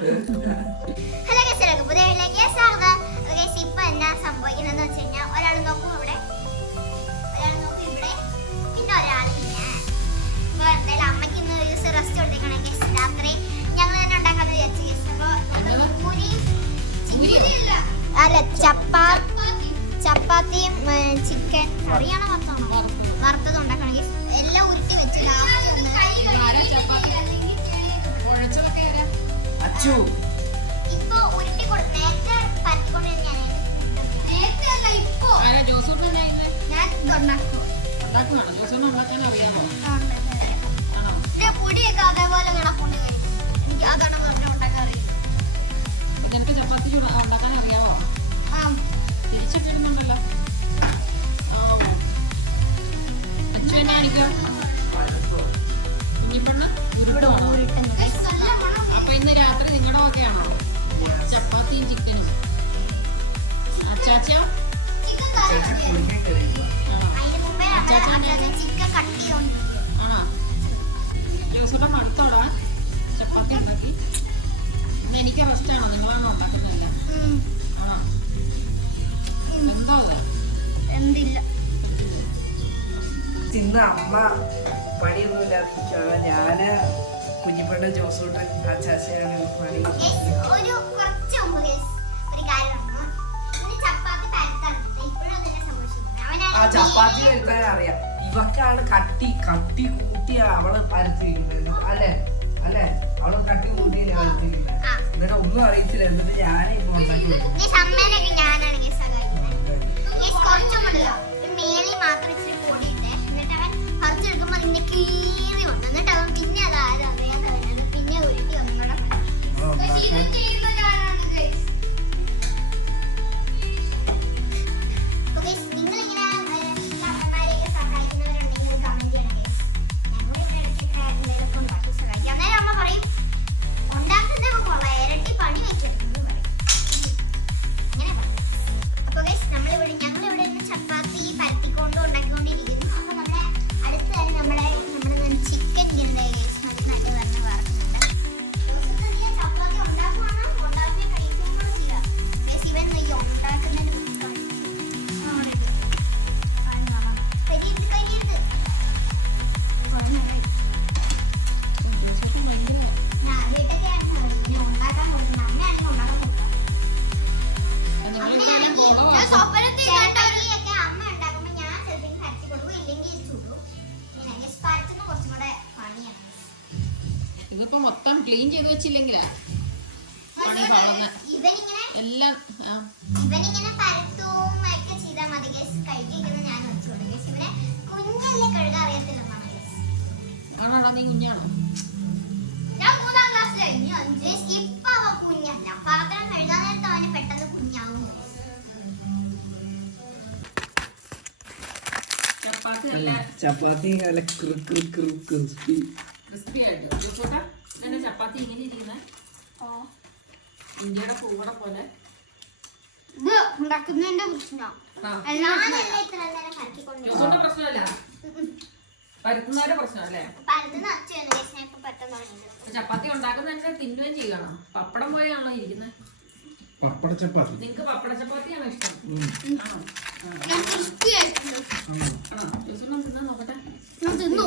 Hello ഗസ്റ്റിലേക്ക് പുതിയ വീട്ടിലേക്ക് സ്വാഗതം. ഇപ്പൊ എന്താ സംഭവിക്കുന്നതെന്ന് വെച്ച് കഴിഞ്ഞാൽ ഒരാൾ നോക്കും ഇവിടെ. ഒരാൾ നോക്കും ഇവിടെ. പിന്നെ ഒരാൾ പിന്നെ ഇപ്പൊ എന്തായാലും അമ്മയ്ക്ക് ഇന്ന് ഒരു ദിവസം റെസ്റ്റ് കൊടുത്തേക്കണം ഗസ് രാത്രി ഞങ്ങൾ തന്നെ ഉണ്ടാക്കാന്ന് വിചാരിച്ചു ഗസ് അപ്പൊ അല്ല ചപ്പാ ചപ്പാത്തിയും ചിക്കൻ കറിയാണോ വറുത്താണോ വറുത്തത് ഉണ്ടാക്കണം ഗസ് എല്ലാം ഉരുട്ടി വെച്ച് നിനക്ക് ചപ്പാത്തി ഉണ്ടാക്കാൻ അറിയാമോ? തിരിച്ചിട്ടിരുന്നുണ്ടല്ലോ. ഓ. അച്ചു ആണോ ജോസൂടെ മടുത്തോടാ ചപ്പാത്തി ഉണ്ടാക്കി? എന്തില്ല അമ്മ പണിയൊന്നുമില്ലാതിരിക്കുകയാണ് ഞാൻ കുഞ്ഞിപ്പണ്ട ജോസൂട്ടൻ ചാച്ചയാണ് പണി ആ ചപ്പാത്തി വരുത്താൻ അറിയാം. ഇവക്കാണ് കട്ടി കട്ടി കൂട്ടി അവൾ പരത്തിരിക്കുന്നത് അല്ലേ? അല്ലെ? അവൾ കട്ടി കൂട്ടിയില്ല പരത്തിരിക്കുന്നത്. എന്നിട്ട് ഒന്നും അറിയത്തില്ല. എന്നിട്ട് ഞാനേ ഇപ്പൊ ഉണ്ടാക്കി ഇതിപ്പോ മൊത്തം ക്ലീൻ ചെയ്ത് വെച്ചില്ലെങ്കിലാ? എല്ലാം ഇവനിങ്ങനെ പരത്തും ഒക്കെ ചെയ്താൽ മതി ഗസ് കഴിക്കുന്നത് ഞാൻ വെച്ചോളൂ ഗസ് ഇവനെ കുഞ്ഞല്ലേ കഴുകാൻ അറിയത്തില്ലെന്നാണ് ഗസ് ആണോടാ നീ കുഞ്ഞാണോ? ഞാൻ മൂന്നാം ഇപ്പൊ കുഞ്ഞല്ല. പാത്രം കഴുകാൻ നേരത്ത് അവന് പെട്ടെന്ന് കുഞ്ഞാവും ചപ്പാത്തി അല്ല, നല്ല ചപ്പാത്തി നല്ല ക്രിസ്പി ക്രിസ്പി ആയിട്ട്. ജോസൂട്ടാ ഇതെന്നെ ചപ്പാത്തി ഇങ്ങനെ ഇരിക്കുന്നത് ഇന്ത്യയുടെ പൂവട പോലെ. ഇത് ഉണ്ടാക്കുന്നതിന്റെ പ്രശ്നം. ജോസൂന്റെ പ്രശ്നമല്ല. ചപ്പാത്തി ഉണ്ടാക്കുന്നതിനെ തിന്നുകയും ചെയ്യണം. പപ്പടം പോലെയാണോ ഇരിക്കുന്നത് പപ്പട ചപ്പാത്തി. നിങ്ങക്ക് പപ്പട ചപ്പാത്തിയാണോ ഇഷ്ടം? ആണോ ഞാൻ തിന്നാൻ നോക്കട്ടെ. ഞാൻ തിന്നു.